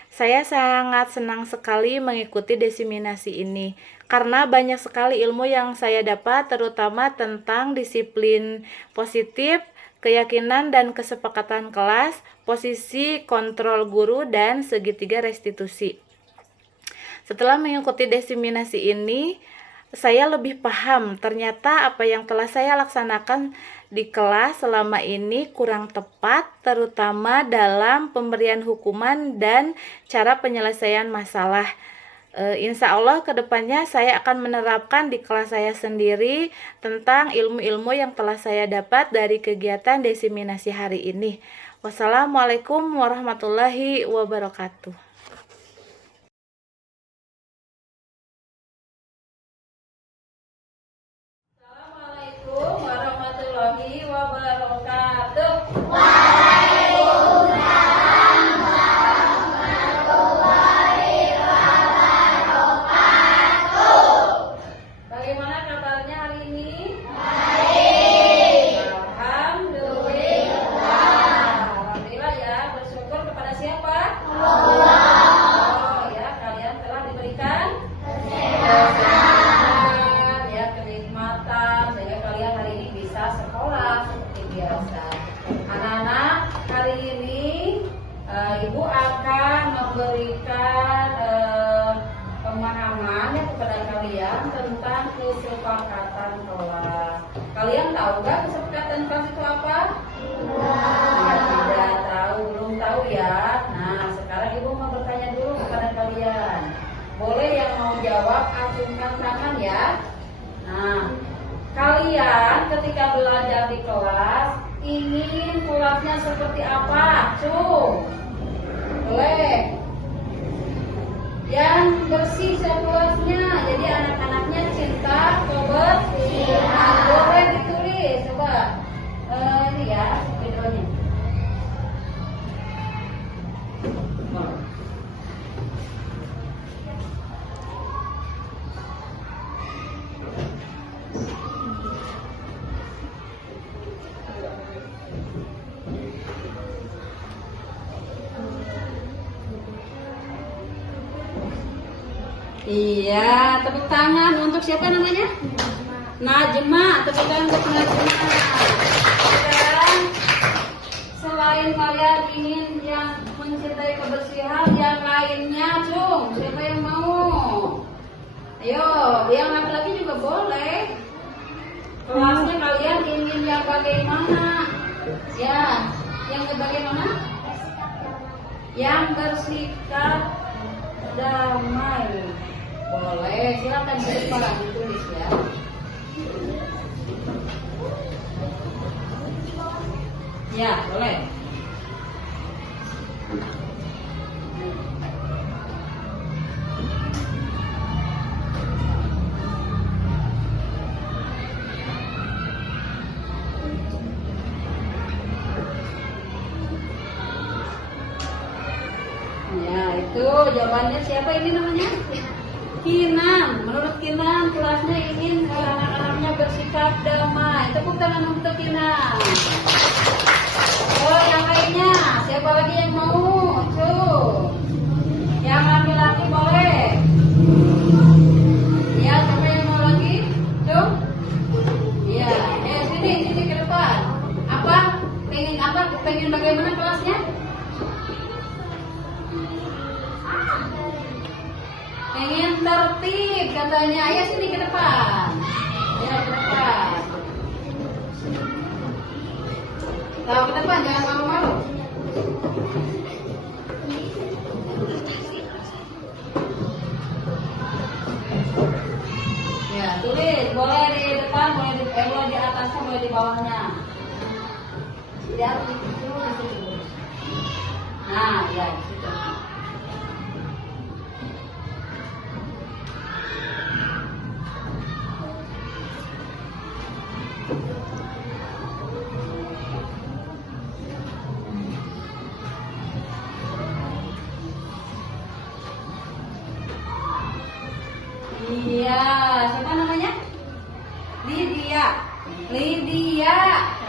Saya sangat senang sekali mengikuti desiminasi ini karena banyak sekali ilmu yang saya dapat, terutama tentang disiplin positif, keyakinan dan kesepakatan kelas, posisi kontrol guru, dan segitiga restitusi. Setelah mengikuti desiminasi ini, saya lebih paham ternyata apa yang telah saya laksanakan di kelas selama ini kurang tepat, terutama dalam pemberian hukuman dan cara penyelesaian masalah. Insya Allah kedepannya saya akan menerapkan di kelas saya sendiri tentang ilmu-ilmu yang telah saya dapat dari kegiatan desiminasi hari ini. Wassalamualaikum warahmatullahi wabarakatuh. Assalamualaikum warahmatullahi wabarakatuh. Bagaimana kabarnya hari ini? Baik. Alhamdulillah ya. Bersyukur kepada siapa? Allah. Oh ya, kalian telah diberikan kesehatan, ya, kenikmatan, sehingga kalian hari ini bisa sekolah seperti biasa. Anak-anak, hari ini Ibu akan memberikan pemahaman ya kepada kalian tentang kesepakatan kelas. Kalian tahu nggak kesepakatan kelas itu apa? Tidak tahu, belum tahu ya. Nah, sekarang Ibu mau bertanya dulu kepada kalian. Boleh yang mau jawab acungkan tangan ya. Nah, kalian ketika belajar di kelas ingin kelasnya seperti apa? Cung, boleh. Yang bersih sekelasnya, jadi anak-anaknya cinta kebersihan. Boleh ditulis, coba. Ini ya videonya. Iya, tepuk tangan untuk siapa namanya? Najma, tepuk tangan untuk Najma. Dan selain kalian ingin yang mencintai kebersihan, yang lainnya, Cung, siapa yang mau? Ayo, yang laki-laki juga boleh. Kelasnya kalian ingin yang bagaimana? Ya, yang bagaimana? Yang bersikap damai. Boleh, silakan di depan ditulis ya. Ya, boleh. Ya, itu jawabannya siapa ini namanya? Kinan. Menurut Kinan, kelasnya ingin anak-anaknya bersikap damai. Tepuk tangan untuk Kinan. Oh, yang lainnya, siapa lagi yang mau? Tuh. Yang laki-laki boleh. Ya, siapa yang mau lagi? Tuh. Ya, sini ke depan. Apa? Pengen bagaimana kelasnya? Pengen tertib katanya. Ayo sini ke depan. Ya, ke depan. Tahu ke depan, jangan malu-malu. Ya, tulis. Boleh di depan, boleh di atasnya, boleh di bawahnya. Ya, di situ. Nah, ya, di situ. Iya, siapa namanya? Lydia.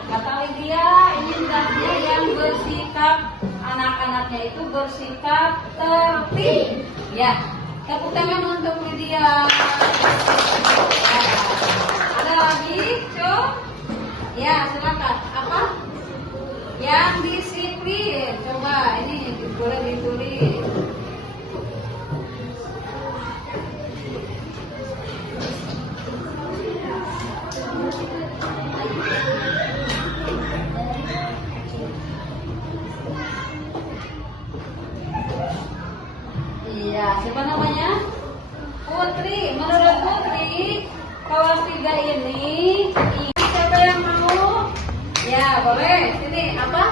Kata Lydia, ini hendaknya yang bersikap anak-anaknya itu bersikap tertib. Ya, tepuk tangan untuk Lydia. Ya. Ada lagi, Cok? Ya, silakan. Apa? Yang disiplin. Coba ini boleh ditulis. Iya, siapa namanya? Putri. Menurut Putri, kelas 3 ini siapa yang mau? Ya, boleh. Sini apa?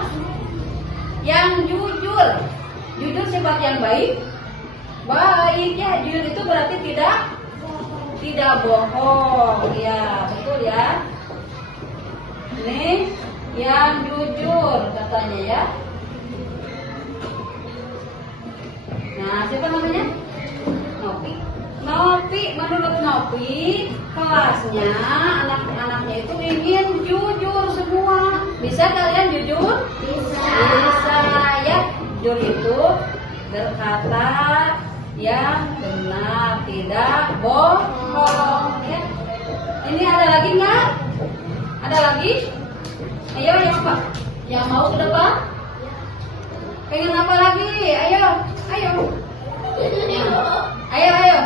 Yang jujur. Jujur sifat yang baik. Baik ya, jujur itu berarti tidak bohong. Ya, betul ya. Ini yang jujur katanya ya. Nah, siapa namanya? Nopi. Nopi, menurut Nopi, kelasnya anak-anaknya itu ingin jujur semua. Bisa kalian jujur? Bisa. Bisa ya. Jujur itu berkata yang benar, tidak bohong. Ya. Ini ada lagi nggak? Ada lagi? Ayo yang apa? Yang mau ke depan? Pengen apa lagi? Ayo. Ayo. Ayo.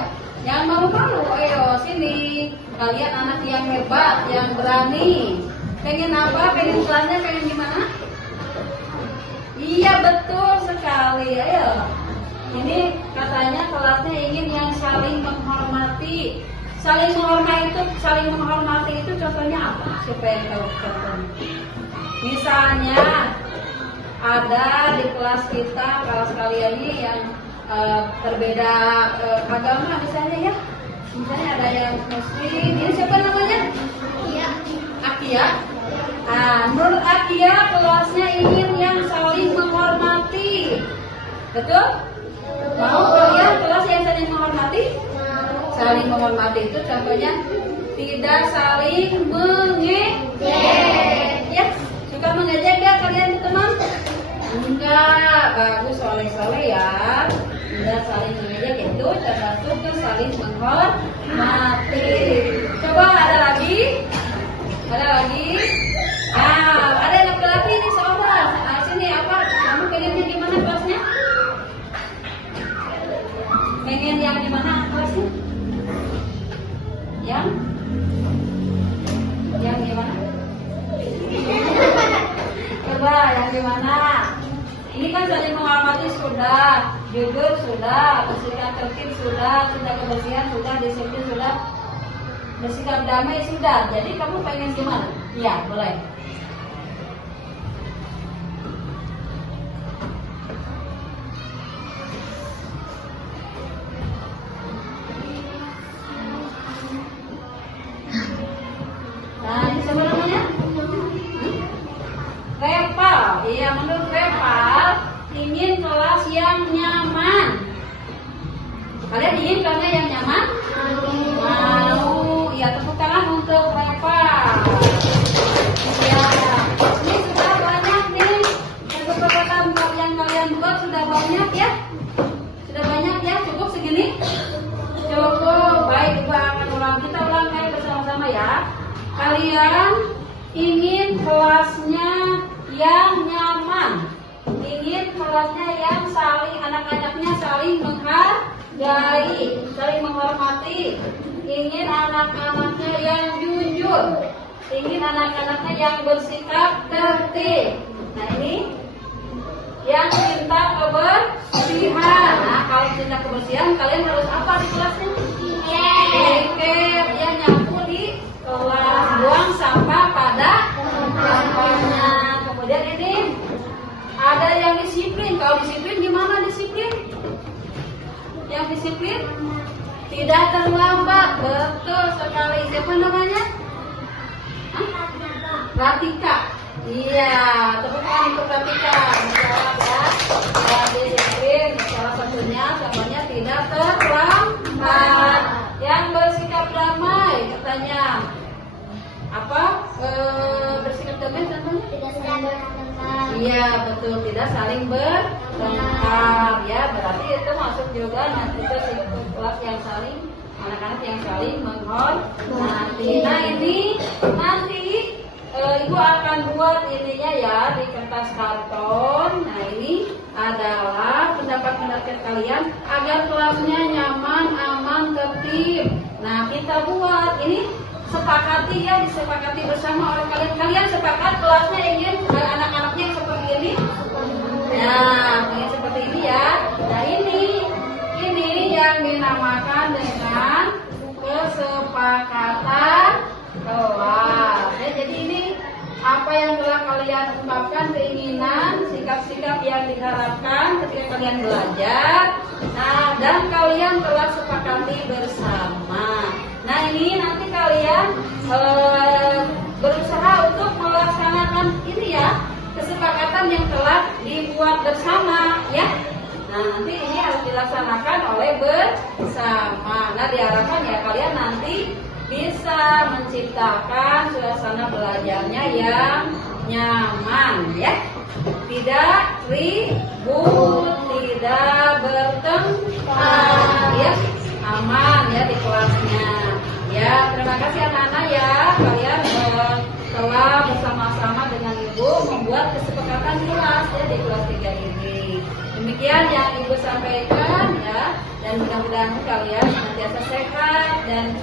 Yang malu-malu, ayo sini. Kalian anak yang hebat, yang berani. Pengen apa? Pengen kelasnya pengen gimana? Iya, betul sekali. Ayo. Ini katanya kelasnya ingin yang saling menghormati. Saling menghormati itu contohnya apa? Supaya tahu contohnya. Misalnya ada di kelas kita, kelas kalian ini yang berbeda agama misalnya ya. Misalnya ada yang muslim, ini siapa namanya? Akia. Menurut Akia kelasnya ingin yang saling menghormati. Betul? Mau kalian kelas yang saling menghormati? Saling menghormati itu contohnya tidak saling mengejek. Ya, suka mengejek ya kalian teman? Enggak, bagus soleh-soleh ya. Tidak saling mengejek itu termasuk ke saling menghormati. Coba ada lagi? Ada lagi? Ada yang laki-laki nih seorang. Sini apa? Kamu pengennya gimana kelasnya? Pengen yang gimana kelasnya? Yang gimana? Coba yang gimana? Ini kan saling menghormati sudah, jujur sudah, bersikap tertib sudah kebersihan sudah, disiplin sudah, bersikap damai sudah. Jadi kamu pengen gimana? Iya, boleh. Nah, ini siapa namanya? Reval. Iya, menurut Reval ingin kelas yang nyaman. Kalian ingin karena yang nyaman? Mau. Ya, tepuk tangan untuk Reval. Ya, ini sudah banyak nih. Beberapa yang kalian buat sudah banyak ya. Sudah banyak ya. Cukup segini? Cukup. Baik, Ibu akan ulang. Kita ulang bersama-sama ya. Kalian ingin kelasnya yang nyaman, ingin kelasnya yang saling, anak-anaknya saling menghargai, saling menghormati, ingin anak-anaknya yang jujur, ingin anak-anaknya yang bersikap tertib. Nah ini yang cinta kebersihan. Nah kalau cinta kebersihan kalian harus apa di kelasnya? Yang nyapu di kelas, buang sampah pada tempatnya. Kemudian ini ada yang disiplin. Kalau disiplin gimana disiplin? Yang disiplin tidak terlambat. Betul sekali. Siapa namanya? Ratika. Iya, tepuk tangan untuk Ratika. Menjawab ya. Yang disiplin salah satunya contohnya tidak terlambat. Yang bersikap damai katanya apa? Bersikap damai contohnya? Tidak sedang berteman. Iya betul, tidak saling bertengkar ya, berarti itu masuk juga nanti ke kelas yang saling anak-anak yang saling menghormati. Nah ini nanti ibu akan buat ininya ya di kertas karton. Nah ini adalah pendapat kalian agar kelasnya nyaman, aman, tertib. Nah kita buat ini sepakati ya, disepakati bersama oleh kalian. Kalian sepakat kelasnya ingin anak-anaknya seperti ini? Nah, ingin seperti ini ya. Nah ini yang dinamakan dengan kesepakatan kelas. Ya, jadi ini apa yang telah kalian ungkapkan, keinginan, sikap-sikap yang diharapkan ketika kalian belajar. Nah, dan kalian telah sepakati bersama. Nah, ini nanti kalian berusaha untuk melaksanakan ini ya, kesepakatan yang telah dibuat bersama ya. Nah, nanti ini harus dilaksanakan oleh bersama. Nah, diharapkan ya kalian nanti bisa menciptakan suasana belajarnya yang nyaman ya, tidak ribut, tidak bertengkar ya, aman ya di kelasnya ya. Terima kasih anak-anak ya, kalian telah bersama-sama dengan ibu membuat kesepakatan kelas ya di kelas 3 ini. Demikian yang ibu sampaikan ya, dan mudah-mudahan kalian senantiasa sehat dan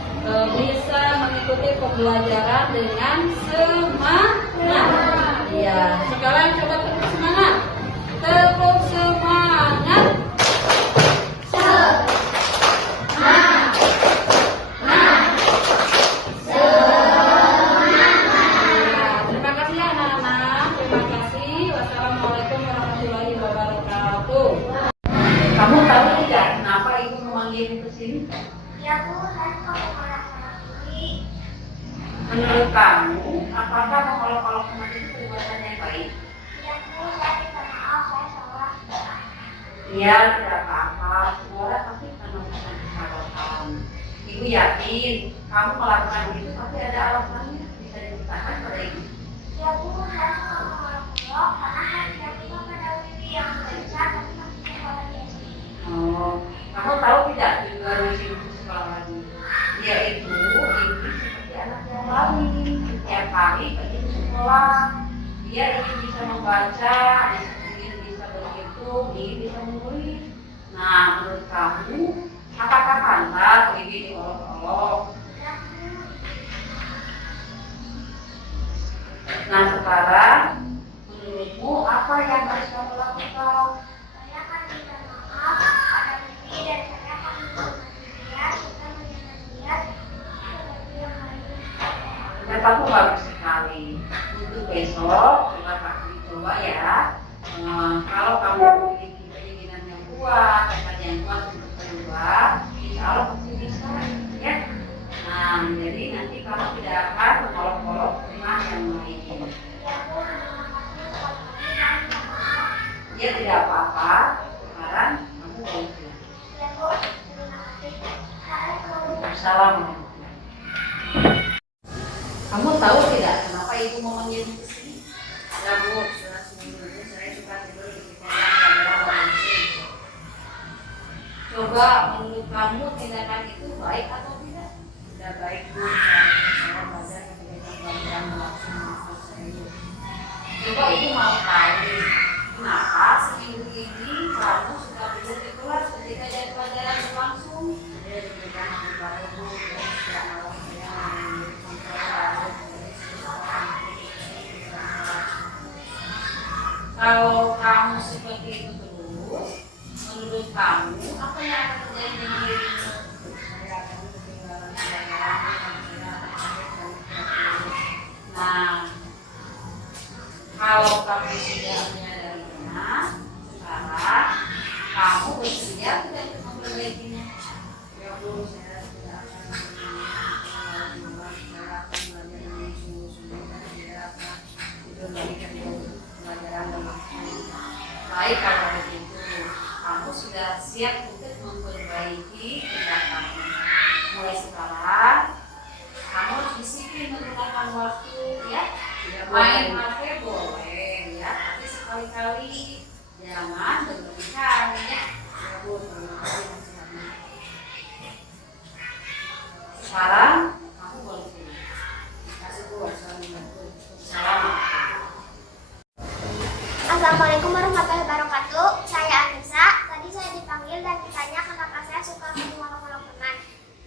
bisa mengikuti pembelajaran dengan semangat. Ya, sekarang coba terus semangat. Terus semangat. Terima kasih ya anak-anak. Terima kasih. Wassalamualaikum warahmatullahi wabarakatuh. Kamu tahu tidak kenapa ibu memanggil ke sini? Ya Bu, saya kalau ini. Menurut kamu, apakah mengolok-olok teman itu perbuatan yang baik? Ya Bu, saya minta maaf, saya salah. Iya, tidak apa-apa. Semua orang pasti akan melakukan kesalahan. Ibu yakin kamu melakukan itu pasti ada alasannya. Bisa diceritakan pada ibu. Ya Bu, saya suka mengolok-olok karena saya tidak suka pada Wiwi yang besar tapi masih sekolah di SD. Oh, kamu tahu tidak juga Wiwi itu sekolah lagi? Dia itu seperti anak yang lain. Setiap hari pergi ke sekolah. Dia ingin bisa membaca, ingin bisa berhitung, ingin bisa menulis. Nah, menurut kamu, apakah pantas Wiwi diolok-olok? Nah, sekarang menurutmu apa yang harus kamu lakukan? Saya akan minta maaf pada Wiwi dan saya akan menghormati dia, kita menyenangkan dia seperti yang lain. Pendapatmu bagus sekali. Untuk besok, coba ya. Kalau kamu memiliki keinginan yang kuat, tekad yang kuat untuk berubah, insya Allah pasti bisa, ya. Nah, jadi nanti kamu tidak akan mengolok-olok teman yang lain. Ya Bu, terima kasih sekali lagi, saya minta maaf. Ya tidak apa-apa. Sekarang kamu boleh pulang. Ya Bu, terima kasih. Assalamualaikum. Assalamualaikum. Kamu tahu tidak kenapa ibu memanggil ke sini? Ya Bu, sudah seminggu ini saya suka tidur di sekolah pada malam. Coba menurut kamu tindakan itu baik atau tidak? Tidak baik Bu, saya belajar ketika pelajaran berlangsung saya. Coba ibu mau tahu kenapa seminggu ini kamu sudah tidur di kelas ketika ada pelajaran berlangsung? Saya diberikan beberapa Bu, tidak malam Kalau kamu seperti itu terus, menurut kamu apa yang akan terjadi dengan dirimu? Saya akan ketinggalan pelajaran. Nah, kalau kamu sudah menyadarinya, sekarang kamu bersedia tidak untuk memperbaikinya? Ya Bu, saya tidak akan belajar dengan sungguh-sungguh dan tidak akan memperbaikikan pelajaran berlangsung. Baik kalau begitu, kamu sudah siap untuk memperbaiki tindakanmu. Mulai sekarang, kamu harus disiplin menggunakan waktu, ya. Main HP boleh, ya. Tapi sekali-kali jangan berlebihan ya. Sekarang kamu boleh pulang. Kasih keluar salam. Assalamualaikum warahmatullahi wabarakatuh. Saya Anissa. Tadi saya dipanggil dan ditanya kenapa saya suka mengolok-olok teman.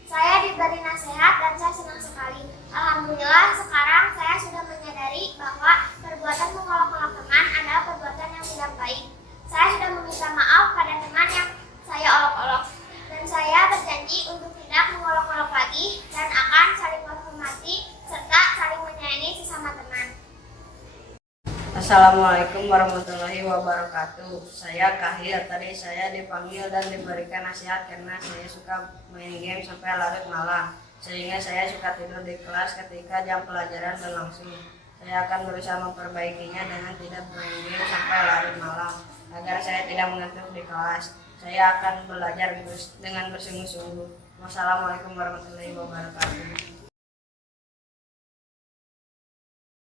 Saya diberi nasihat dan saya senang sekali. Alhamdulillah sekarang saya sudah menyadari bahwa perbuatan mengolok-olok teman adalah perbuatan yang tidak baik. Saya sudah meminta maaf pada teman yang saya olok-olok. Dan saya berjanji untuk tidak mengolok-olok lagi dan akan saling menghormati serta saling menyayangi sesama teman. Assalamualaikum warahmatullahi wabarakatuh. Saya Kahil. Tadi saya dipanggil dan diberikan nasihat karena saya suka main game sampai larut malam. Sehingga saya suka tidur di kelas ketika jam pelajaran berlangsung. Saya akan berusaha memperbaikinya dengan tidak main game sampai larut malam agar saya tidak mengantuk di kelas. Saya akan belajar dengan bersungguh-sungguh. Wassalamualaikum warahmatullahi wabarakatuh.